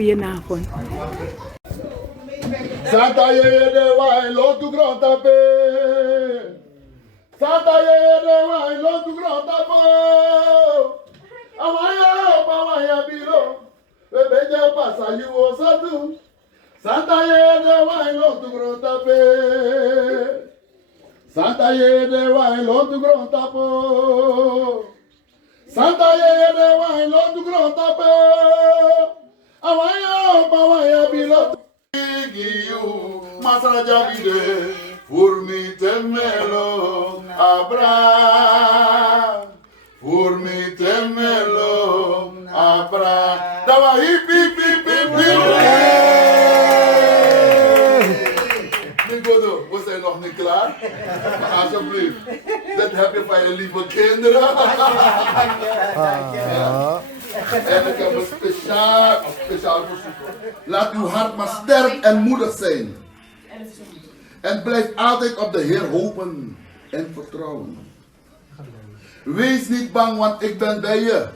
goedenavond. Santa ye de wai lo tu grota pe. Santa ye de wai lo tu grota pe. Amaya bilo. Bebeja pasa you o satu. Santa ye de wai lo tu grota pe. Santa ye de wai lo tu grota pe. Santa ye de wai lo tu grota pe. Amaya bilo. You masala javide voor me temelo abra voor me temelo abra dawa hip hip hip hip Nicodo, we zijn nog niet klaar. Maar alsjeblieft, dat heb je van je lieve kinderen. En ik heb een speciaal verzoek. Laat uw hart maar sterk en moedig zijn. En blijf altijd op de Heer hopen en vertrouwen. Wees niet bang, want ik ben bij je.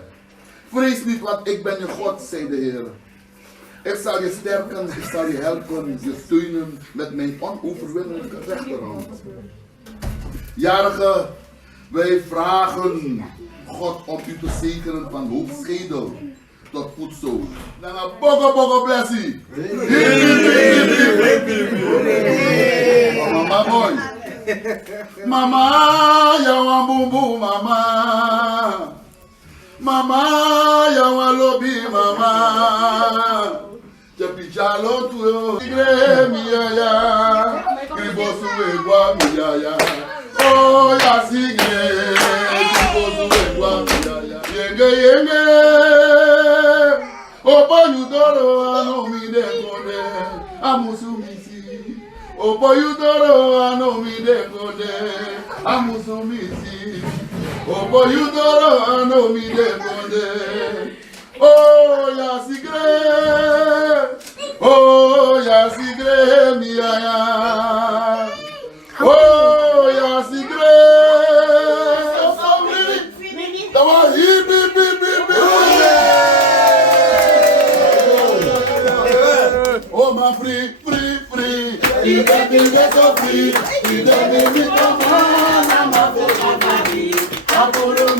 Vrees niet, want ik ben je God, zei de Heer. Ik zal je sterken, ik zal je helpen, je steunen met mijn onoverwinnelijke rechterhand. Jarige, wij vragen God om u te zegenen van hoofdschedel tot voetzool. Dan een bogo blessie. Mama mooi. Mama, jou boom boom mama. Mama, jou lobby mama. Japi jalo tu yo. Igre miya ya. Gribosu egwa miya ya. Oh ya sigre. Yenge Opo yudoro anomi de kode amusumisi Opo yudoro anomi de kode amusumisi Opo yudoro anomi de kode Oh ya sigre miaya Oh ya sigre free. You got me so free. You got me with the man. I'm a